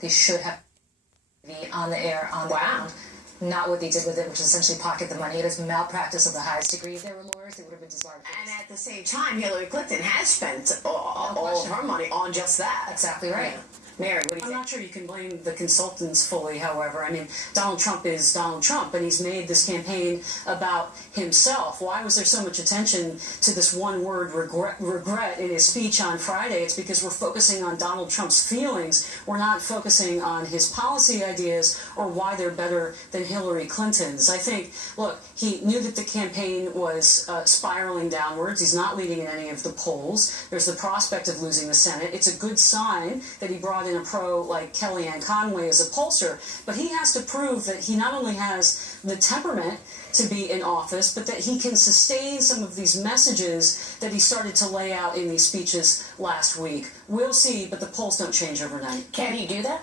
They should have be on the air, on the ground. Not what they did with it, which is essentially pocket the money. It is malpractice of the highest degree. If they were lawyers, they would have been disbarred. And at the same time, Hillary Clinton has spent all of her money on just that. Exactly right. Yeah. Mary, what do you think? I'm not sure you can blame the consultants fully, however. I mean, Donald Trump is Donald Trump, and he's made this campaign about himself. Why was there so much attention to this one word, regret, in his speech on Friday? It's because we're focusing on Donald Trump's feelings. We're not focusing on his policy ideas or why they're better than Hillary Clinton's. I think, look, he knew that the campaign was spiraling downwards. He's not leading in any of the polls. There's the prospect of losing the Senate. It's a good sign that he brought in a pro like Kellyanne Conway as a pollster, but he has to prove that he not only has the temperament to be in office, but that he can sustain some of these messages that he started to lay out in these speeches last week. We'll see, but the polls don't change overnight. Can he do that?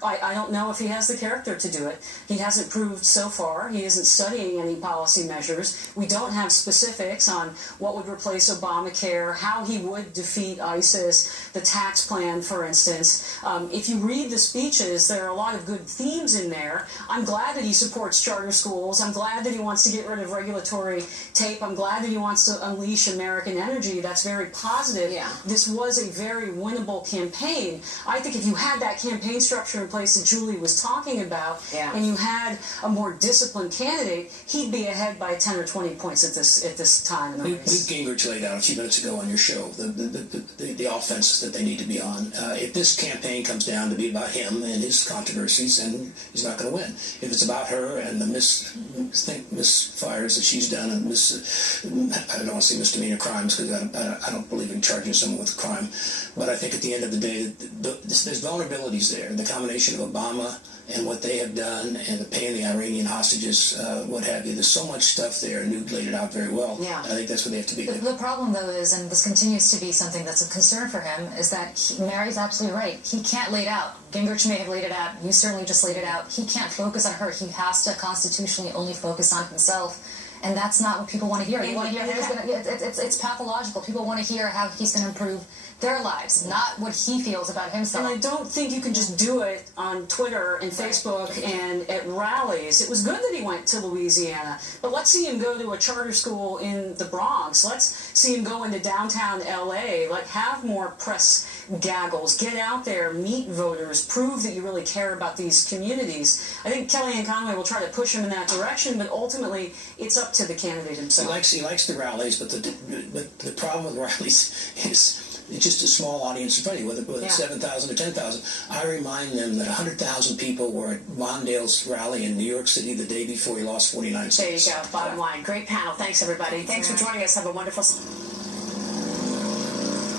I don't know if he has the character to do it. He hasn't proved so far. He isn't studying any policy measures. We don't have specifics on what would replace Obamacare, how he would defeat ISIS, the tax plan, for instance. If you read the speeches, there are a lot of good themes in there. I'm glad that he supports charter schools. I'm glad that he wants to get rid of regulatory tape. I'm glad that he wants to unleash American energy. That's very positive. Yeah. This was a very winnable campaign. I think if you had that campaign structure in place that Julie was talking about, and you had a more disciplined candidate, he'd be ahead by 10 or 20 points at this time in the race. Newt Gingrich laid out a few minutes ago on your show the offenses that they need to be on. If this campaign comes down to be about him and his controversies, then he's not going to win. If it's about her and the misfires that she's done and I don't want to say misdemeanor crimes because I don't believe in charging someone with a crime, but I think at the end of the day, there's vulnerabilities there. The combination of Obama and what they have done and the paying the Iranian hostages, what have you. There's so much stuff there, and Newt laid it out very well. Yeah. I think that's what they have to be. The problem, though, is, and this continues to be something that's a concern for him, is that Mary's absolutely right. He can't lay it out. Gingrich may have laid it out. You certainly just laid it out. He can't focus on her. He has to constitutionally only focus on himself. And that's not what people want to hear. They want to hear it's pathological. People want to hear how he's going to improve their lives, not what he feels about himself. And I don't think you can just do it on Twitter and Facebook and at rallies. It was good that he went to Louisiana, but let's see him go to a charter school in the Bronx. Let's see him go into downtown LA. Have more press gaggles. Get out there, meet voters, prove that you really care about these communities. I think Kellyanne Conway will try to push him in that direction, but ultimately it's up to the candidate himself. He likes the rallies, but the problem with rallies is it's just a small audience in front of you, whether it's 7,000 or 10,000. I remind them that 100,000 people were at Mondale's rally in New York City the day before he lost 49 seats. There you go. Bottom line. Great panel. Thanks, everybody. Thanks for joining us. Have a wonderful...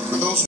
For those